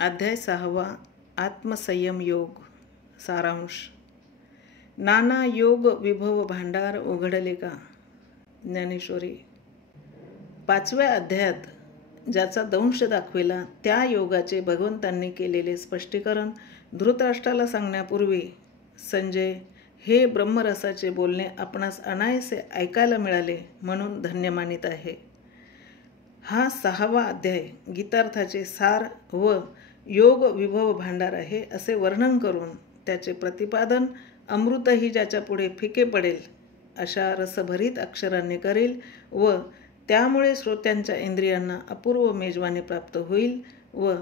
अध्याय 6 आत्मसंयम योग सारांश. नाना योग विभव भांडार उघडले का. ज्ञानेश्वरी. 5व्या अध्यायात ज्याचा दंश दाखविला त्या योगाचे भगवंतांनी केलेले स्पष्टीकरण धृतराष्ट्राला सांगण्यापूर्वी संजय, हे ब्रह्मरसाचे बोलणे आपणास अनायासे ऐकायला मिळाले म्हणून धन्य मानित आहे. हा 6वा अध्याय गीतार्थाचे सार व योग विभव भांडार आहे असे वर्णन करून त्याचे प्रतिपादन अमृतही ज्याच्या पुढे फिके पडेल अशा रसभरीत अक्षरांनी करेल व त्यामुळे श्रोत्यांच्या इंद्रियांना अपूर्व मेजवानी प्राप्त होईल व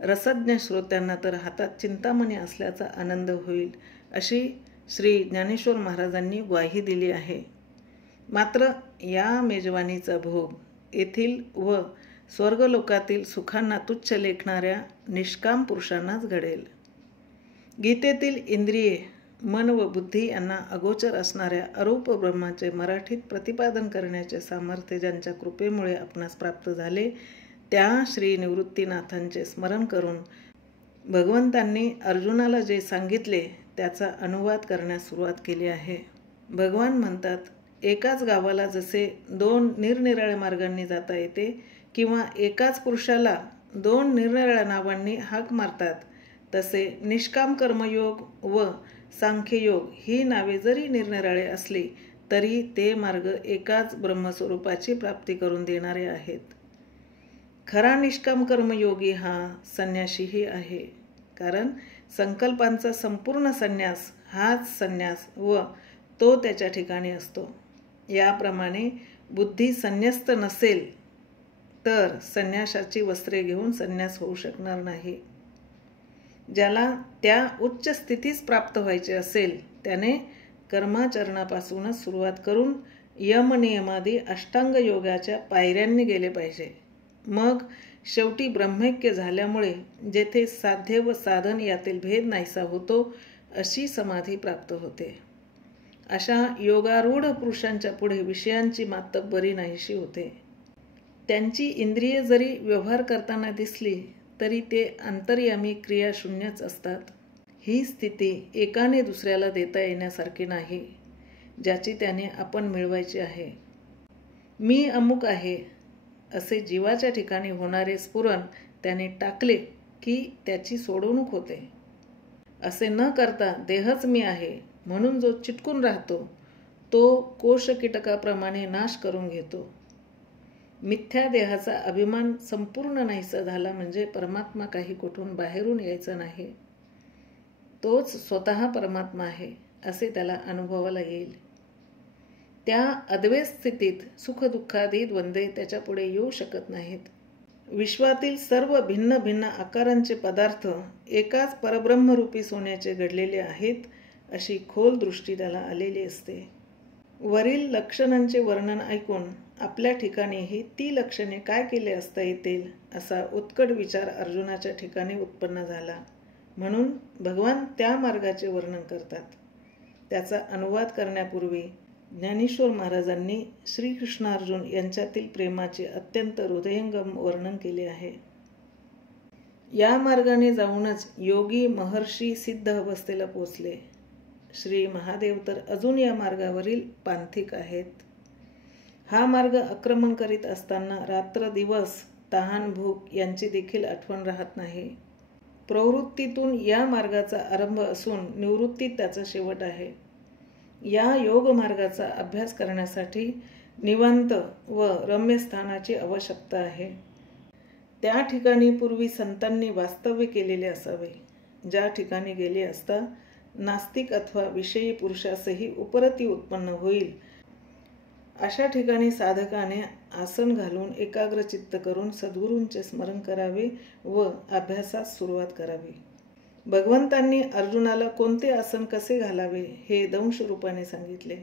रसज्ञ श्रोत्यांना तर हातात चिंतामणी असल्याचा आनंद होईल अशी श्री ज्ञानेश्वर महाराजांनी ग्वाही दिली आहे. मात्र या मेजवानीचा भोग येथील व स्वर्गलोकातील सुखांना तुच्छ लेखणाऱ्या निष्काम पुरुषांनाच घडेल. गीतेतील इंद्रिये, मन व बुद्धी यांना अगोचर असणाऱ्या अरूप ब्रह्माचे मराठीत प्रतिपादन करण्याचे सामर्थ्य ज्यांच्या कृपेमुळे आपणास प्राप्त झाले त्या श्री निवृत्तीनाथांचे स्मरण करून भगवंतांनी अर्जुनाला जे सांगितले त्याचा अनुवाद करण्यास सुरुवात केली आहे. भगवान म्हणतात, एकाच गावाला जसे 2 निरनिराळ्या मार्गांनी जाता येते किंवा एकाच पुरुषाला 2 निरनिराळ्या नावांनी हाक मारतात, तसे निष्काम कर्मयोग व सांख्ययोग ही नावे जरी निरनिराळे असली तरी ते मार्ग एकाच ब्रह्मस्वरूपाची प्राप्ती करून देणारे आहेत. खरा निष्काम कर्मयोगी हा संन्यासीही आहे, कारण संकल्पांचा संपूर्ण संन्यास हाच संन्यास व तो त्याच्या ठिकाणी असतो. याप्रमाणे बुद्धी संन्यस्त नसेल तर संन्यासाची वस्त्रे घेऊन संन्यास होऊ शकणार नाही. ज्याला त्या उच्च स्थितीस प्राप्त व्हायचे असेल त्याने कर्माचरणापासूनच सुरुवात करून यमनियमादी अष्टांग योगाच्या पायऱ्यांनी गेले पाहिजे. मग शेवटी ब्रह्मैक्य झाल्यामुळे जेथे साध्य व साधन यातील भेद नाहीसा होतो अशी समाधी प्राप्त होते. अशा योगारूढ पुरुषांच्या पुढे विषयांची मातब्बरी नाहीशी होते. त्यांची इंद्रिये जरी व्यवहार करताना दिसली तरी ते अंतर्यामी क्रियाशून्यच असतात. ही स्थिती एकाने दुसऱ्याला देता येण्यासारखी नाही, ज्याची त्याने आपण मिळवायची आहे. मी अमुक आहे असे जीवाच्या ठिकाणी होणारे स्फुरण त्याने टाकले की त्याची सोडवणूक होते. असे न करता देहच मी आहे म्हणून जो चिटकून राहतो तो कोश कीटकाप्रमाणे नाश करून घेतो. मिथ्या देहाचा अभिमान संपूर्ण नाहीसा झाला म्हणजे परमात्मा काही कुठून बाहेरून यायचा नाही, तोच स्वतः परमात्मा आहे असे त्याला अनुभवाला येईल. त्या अद्वैत स्थितीत सुखदुःखादी द्वंद्वे त्याच्या पुढे येऊ शकत नाहीत. विश्वातील सर्व भिन्न भिन्न आकारांचे पदार्थ एकाच परब्रह्मरूपी सोन्याचे घडलेले आहेत अशी खोल दृष्टी त्याला आलेली असते. वरील लक्षणांचे वर्णन ऐकून आपल्या ठिकाणीही ती लक्षणे काय केले असता येतील असा उत्कट विचार अर्जुनाच्या ठिकाणी उत्पन्न झाला. म्हणून भगवान त्या मार्गाचे वर्णन करतात. त्याचा अनुवाद करण्यापूर्वी ज्ञानेश्वर महाराजांनी श्रीकृष्ण अर्जुन यांच्यातील प्रेमाचे अत्यंत हृदयंगम वर्णन केले आहे. या मार्गाने जाऊनच योगी महर्षी सिद्ध अवस्थेला पोचले. श्री महादेव तर अजून या मार्गावरील पांथिक आहेत. हा मार्ग आक्रमण करीत असताना रात्र दिवस तहान भूक यांची देखील आठवण राहत नाही. प्रवृत्तीतून या मार्गाचा आरंभ असून निवृत्तीत त्याचा शेवट आहे. या योग मार्गाचा अभ्यास करण्यासाठी निवांत व रम्य स्थानाची आवश्यकता आहे. त्या ठिकाणी पूर्वी संतांनी वास्तव्य केलेले असावे, ज्या ठिकाणी गेले असता नास्तिक अथवा विषयी पुरुषासही उपरती उत्पन्न होईल अशा ठिकाणी साधकाने आसन घालून एकाग्र चित्त करून सद्गुरूंचे स्मरण करावे व अभ्यासास सुरुवात करावी. भगवंतांनी अर्जुनाला कोणते आसन कसे घालावे हे दंश रूपाने सांगितले.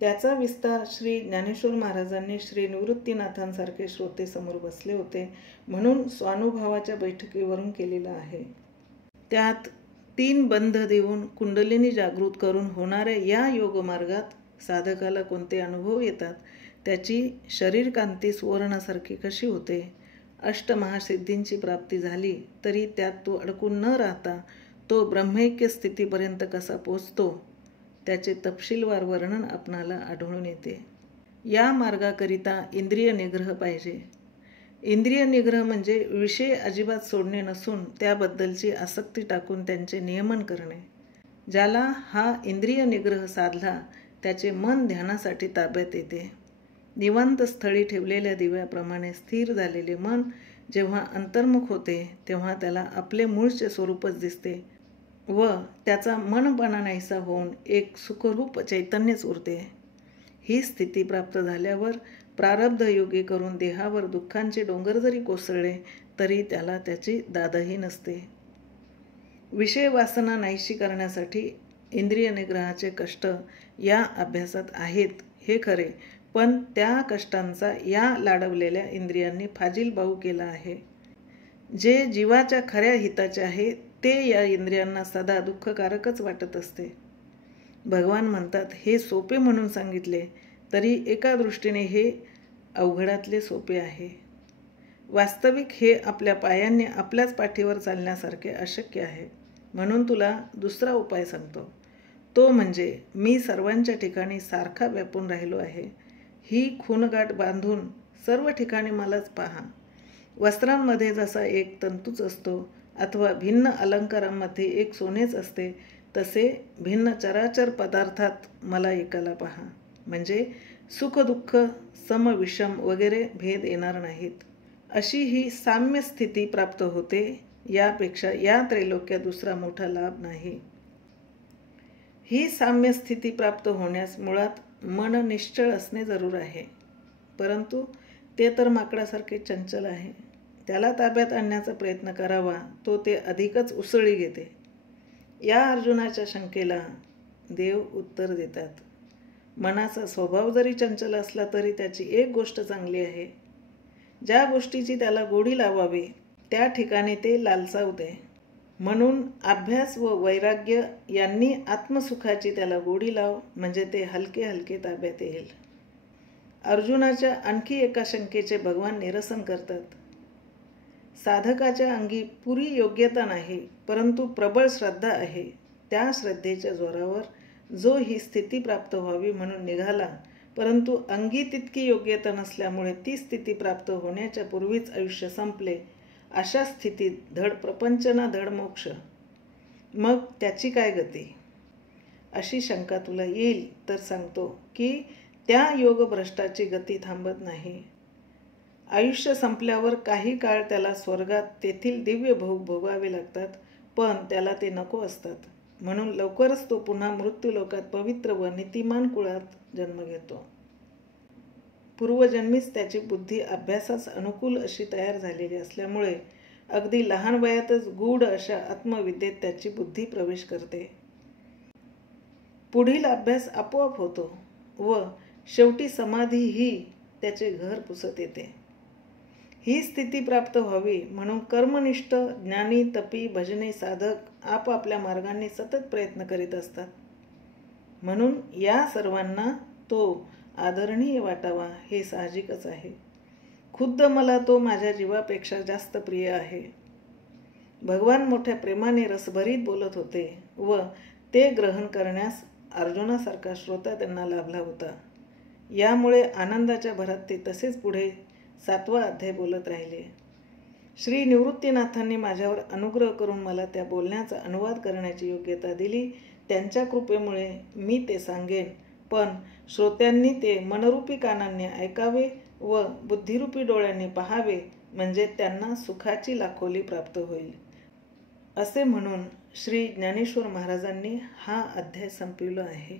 त्याचा विस्तार श्री ज्ञानेश्वर महाराजांनी श्री निवृत्तीनाथांसारखे श्रोते समोर बसले होते म्हणून स्वानुभवाच्या बैठकीवरून केलेला आहे. त्यात 3 बंध देऊन कुंडलिनी जागृत करून होणाऱ्या या योग मार्गात साधकाला कोणते अनुभव येतात, त्याची शरीरकांती सुवर्णासारखी कशी होते अष्टमहासिद्धींची प्राप्ती झाली तरी त्यात तो अडकून न राहता तो ब्रह्मैक्य स्थितीपर्यंत कसा पोचतो त्याचे तपशीलवार वर्णन आपणाला आढळून येते. या मार्गाकरिता इंद्रिय निग्रह पाहिजे. इंद्रिय निग्रह म्हणजे विषय अजिबात सोडणे नसून त्याबद्दलची आसक्ती टाकून त्यांचे नियमन करणे. ज्याला हा इंद्रिय निग्रह साधला त्याचे मन ध्यानासाठी ताब्यात येते. निवांत स्थळी ठेवलेल्या दिव्याप्रमाणे स्थिर झालेले मन जेव्हा अंतर्मुख होते तेव्हा त्याला आपले मूळचे स्वरूपच दिसते व त्याचा मनपणा नाहीसा होऊन एक सुखरूप चैतन्यच उरते. ही स्थिती प्राप्त झाल्यावर प्रारब्ध योगी करून देहावर दुःखांचे डोंगर जरी कोसळले तरी त्याला त्याची दादही नसते. विषय वासना नाहीशी करण्यासाठी इंद्रिय निग्रहाचे कष्ट या अभ्यासात आहेत हे खरे, पण त्या कष्टांचा या लाडवलेल्या इंद्रियांनी फाजीलबाऊ केला आहे. जे जीवाच्या खऱ्या हिताचे आहे ते या इंद्रियांना सदा दुःखकारकच वाटत असते. भगवान म्हणतात हे सोपे म्हणून सांगितले तरी एका दृष्टीने हे अवघडातले सोपे आहे. वास्तविक हे आपल्या पायांनी आपल्याच पाठीवर चालण्यासारखे अशक्य आहे. म्हणून तुला दुसरा उपाय सांगतो. तो म्हणजे मी सर्वांच्या ठिकाणी सारखा व्यापून राहिलो आहे. ही खूणगाठ बांधून सर्व ठिकाणी मलाच पहा. वस्त्रांमध्ये जसा एक तंतूच असतो अथवा भिन्न अलंकारांमध्ये एक सोनेच असते तसे भिन्न चराचर पदार्थात मला एकाला पहा. म्हणजे सुख दुःख समविषम वगैरे भेद येणार नाहीत. अशी ही साम्य स्थिती प्राप्त होते. यापेक्षा या त्रैलोक्यात दुसरा मोठा लाभ नाही. ही साम्य स्थिती प्राप्त होण्यास मुळात मन निश्चळ असणे जरूर आहे. परंतु ते तर माकडासारखे चंचल आहे. त्याला ताब्यात आणण्याचा प्रयत्न करावा तो ते अधिकच उसळी घेते. या अर्जुनाच्या शंकेला देव उत्तर देतात. मनाचा स्वभाव जरी चंचल असला तरी त्याची एक गोष्ट चांगली आहे. ज्या गोष्टीची त्याला गोडी लावावी त्या ठिकाणी ते लालसावते. म्हणून अभ्यास व वैराग्य यांनी आत्मसुखाची त्याला गोडी लाव म्हणजे ते हलके हलके ताब्यात येईल. अर्जुनाच्या आणखी एका शंकेचे भगवान निरसन करतात. साधकाच्या अंगी पुरी योग्यता नाही परंतु प्रबळ श्रद्धा आहे. त्या श्रद्धेच्या जोरावर जो ही स्थिती प्राप्त व्हावी म्हणून निघाला परंतु अंगी तितकी योग्यता नसल्यामुळे ती स्थिती प्राप्त होण्याच्या पूर्वीच आयुष्य संपले. अशा स्थितीत धड प्रपंच ना धड मोक्ष. मग त्याची काय गती? अशी शंका तुला येईल तर सांगतो की त्या योगभ्रष्टाची गती थांबत नाही. आयुष्य संपल्यावर काही काळ त्याला स्वर्गात तेथील दिव्य भोग भोगावे लागतात पण त्याला ते नको असतात. म्हणून लवकरच तो पुन्हा मृत्यूलोकात पवित्र व नीतिमान कुळात जन्म घेतो. पूर्वजन्मीच त्याची बुद्धी अभ्यासास अनुकूल अशी तयार झालेली असल्यामुळे अगदी लहान वयातच गूढ अशा आत्मविद्येत त्याची बुद्धी प्रवेश करते. पुढील अभ्यास आपोआप होतो व शेवटी समाधी ही त्याचे घर पुसत येते. ही स्थिती प्राप्त व्हावी म्हणून कर्मनिष्ठ ज्ञानी तपी भजनी साधक आपापल्या मार्गांनी सतत प्रयत्न करीत असतात. म्हणून या सर्वांना तो आदरणीय वाटावा हे साहजिकच आहे. खुद्द मला तो माझ्या जीवापेक्षा जास्त प्रिय आहे. भगवान मोठ्या प्रेमाने रसभरीत बोलत होते व ते ग्रहण करण्यास अर्जुनासारखा श्रोता त्यांना लाभला होता. यामुळे आनंदाच्या भरात ते तसेच पुढे 7वा अध्याय बोलत राहिले. श्री निवृत्तीनाथांनी माझ्यावर अनुग्रह करून मला त्या बोलण्याचा अनुवाद करण्याची योग्यता दिली. त्यांच्या कृपेमुळे मी ते सांगेन पण श्रोत्यांनी ते मनरूपी कानांनी ऐकावे व बुद्धिरूपी डोळ्यांनी पाहावे म्हणजे त्यांना सुखाची लाखोली प्राप्त होईल. असे म्हणून श्री ज्ञानेश्वर महाराजांनी हा अध्याय संपविला आहे.